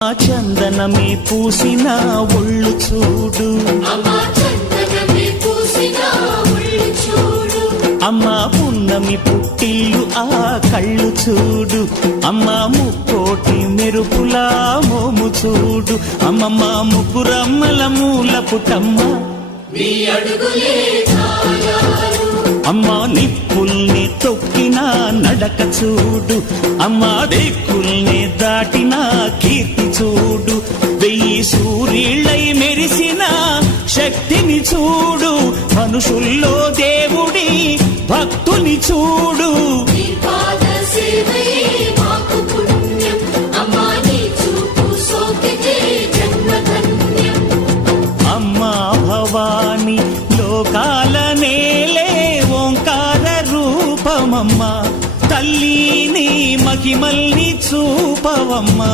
చందనమే పూసిన ఒళ్ళు చూడు, అమ్మ పున్నమి పుట్టిల్లు ఆ కళ్ళు చూడు, అమ్మ ముక్కోటి మెరుపులా మోము చూడు, అమ్మమ్మ ముగ్గురమ్మల మూల పుట్టమ్మ అమ్మ నిప్పుల్ని తొక్కిన నడక చూడు, అమ్మ దిక్కుల్ని దాటిన కీర్తి చూడు, 1000 సూర్యుళ్ళై మెరిసిన శక్తిని చూడు, మనుషుల్లో దేవుడి భక్తుని చూడు. అమ్మా భవాని లోకాల నేలే ఓంకార రూపమమ్మా, తల్లిని మహిమల్ని చూపవమ్మా.